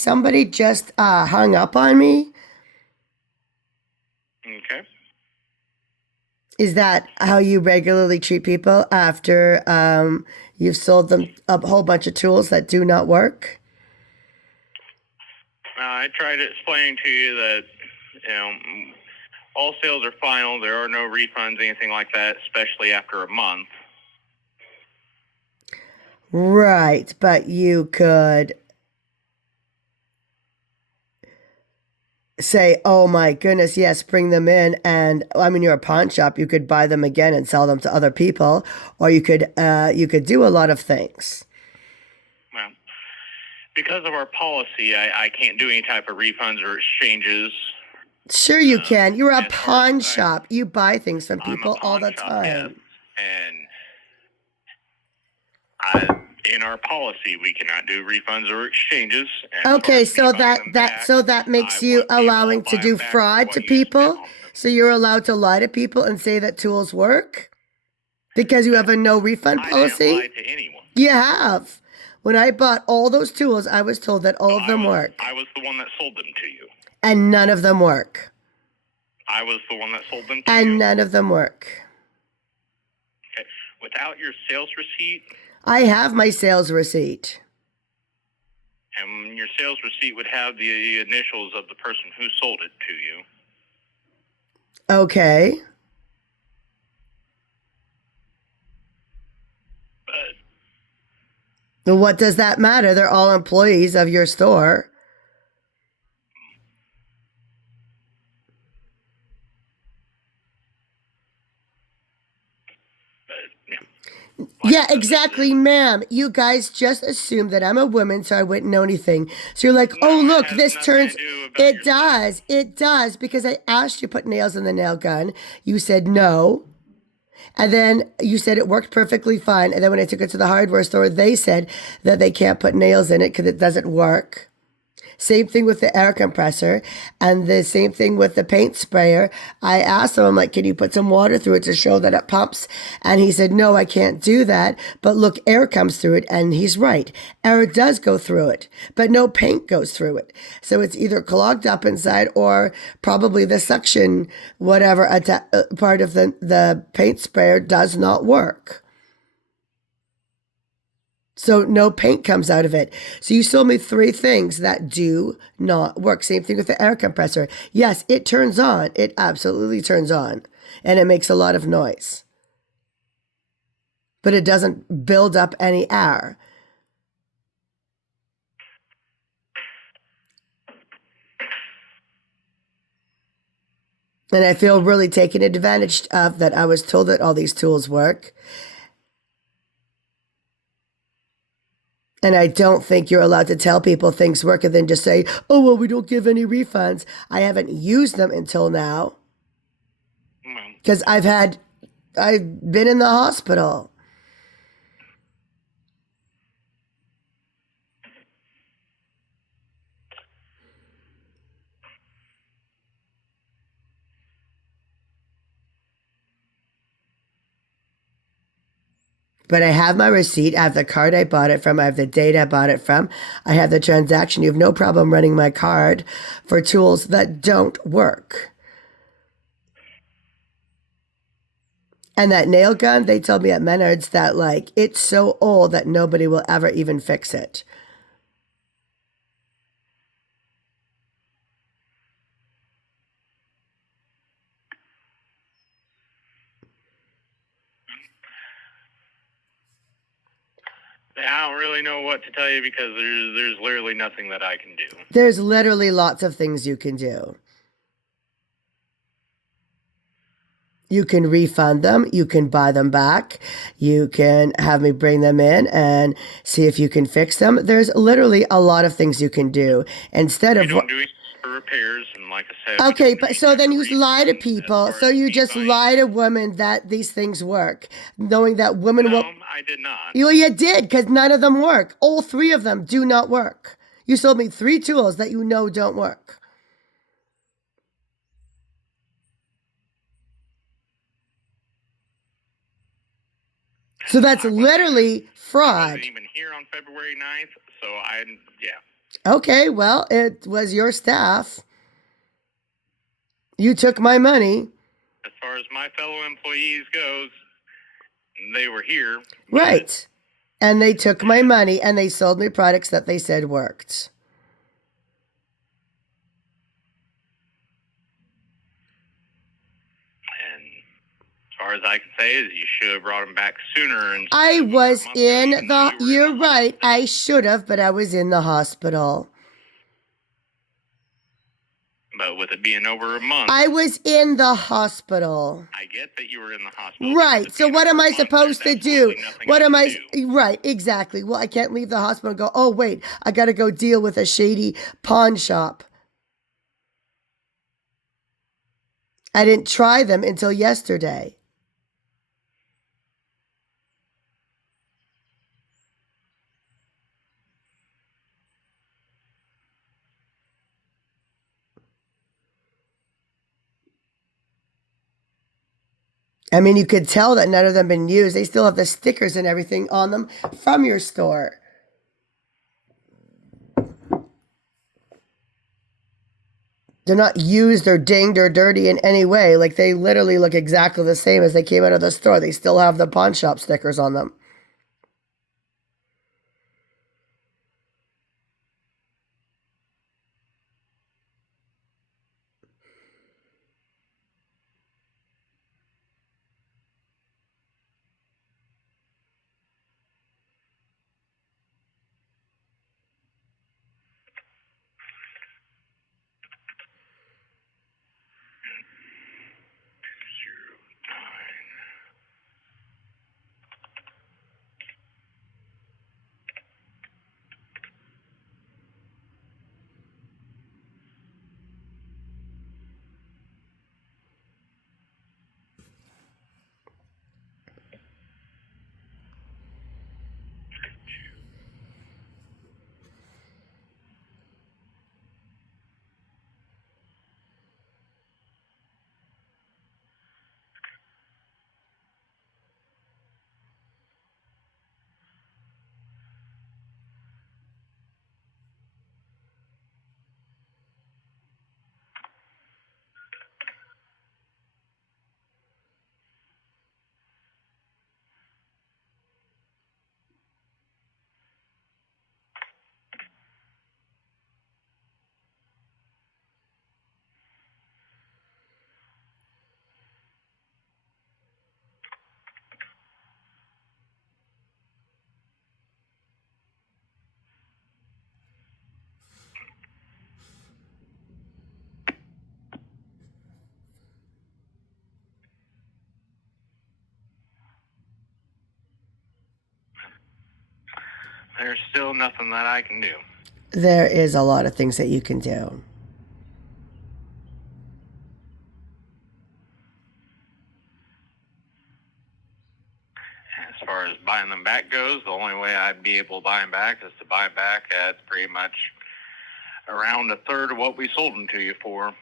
Somebody just hung up on me. Okay. Is that how you regularly treat people after you've sold them a whole bunch of tools that do not work? I tried explaining to you that, all sales are final. There are no refunds, anything like that, especially after a month. Right, but you could say, oh my goodness, yes, bring them in. And I mean, you're a pawn shop. You could buy them again and sell them to other people, or you could do a lot of things. Well, because of our policy, I can't do any type of refunds or exchanges. Sure, you can. You're a As far as pawn shop. You buy things from I'm a people all pawn the shop, yes, time. and in our policy, we cannot do refunds or exchanges. As far Okay, as me so buying that them that back, so that I makes you want to be able to allowing to buy them do back for fraud to what you spent people. on them. So you're allowed to lie to people and say that tools work because you have a no refund I didn't lie policy? to anyone. You have. When I bought all those tools, I was told that all of them work I was the one that sold them to you. and none of them work. I was the one that sold them to And you. none of them work. Okay. Without your sales receipt, I have my sales receipt. and your sales receipt would have the initials of the person who sold it to you. Okay. But What does that matter? They're all employees of your store. uh, yeah. Like Yeah, I said, exactly, ma'am. You guys just assumed that I'm a woman, so I wouldn't know anything. So you're like, oh, No, it look, has this nothing to turns. do about It your does. sex. It does. Because I asked you to put nails in the nail gun. You said no. And then you said it worked perfectly fine. And then when I took it to the hardware store, they said that they can't put nails in it because it doesn't work. Same thing with the air compressor and the same thing with the paint sprayer. I asked him, I'm like, can you put some water through it to show that it pumps? And he said, no, I can't do that. But look, air comes through it. And he's right. Air does go through it, but no paint goes through it. So it's either clogged up inside or probably the suction, whatever part of the paint sprayer does not work. So no paint comes out of it. So you sold me 3 things that do not work. Same thing with the air compressor. Yes, it turns on. It absolutely turns on. And it makes a lot of noise. But it doesn't build up any air. And I feel really taken advantage of that I was told that all these tools work. And I don't think you're allowed to tell people things work and then just say, oh, well, we don't give any refunds. I haven't used them until now because I've been in the hospital. But I have my receipt. I have the card I bought it from. I have the date I bought it from. I have the transaction. You have no problem running my card for tools that don't work. And that nail gun, they told me at Menards that, like, it's so old that nobody will ever even fix it. I don't really know what to tell you because there's literally nothing that I can do. There's literally lots of things you can do. You can refund them. You can buy them back. You can have me bring them in and see if you can fix them. There's literally a lot of things you can do instead We of don't do any repairs, and like I said, okay, but so then you lie to people. So you just buying, lie to women that these things work, knowing that women No, will. I did not. You did because none of them work. All 3 of them do not work. You sold me 3 tools that you know don't work. So that's literally I fraud. wasn't even here on February 9th, so yeah. Okay, well, it was your staff. You took my money. As far as my fellow employees goes, they were here. Right. And they took my money and they sold me products that they said worked. And as far as I can say is you should have brought them back sooner. And I was in the, you're right, I should have, but I was in the hospital. But with it being over a month, I was in the hospital. I get that you were in the hospital. Right. So what am I supposed to do? What am I? Do. Right. Exactly. Well, I can't leave the hospital and go, oh, wait, I got to go deal with a shady pawn shop. I didn't try them until yesterday. I mean, you could tell that none of them been used. They still have the stickers and everything on them from your store. They're not used or dinged or dirty in any way. Like, they literally look exactly the same as they came out of the store. They still have the pawn shop stickers on them. There's still nothing that I can do. There is a lot of things that you can do. As far as buying them back goes, the only way I'd be able to buy them back is to buy back at pretty much around a third of what we sold them to you for.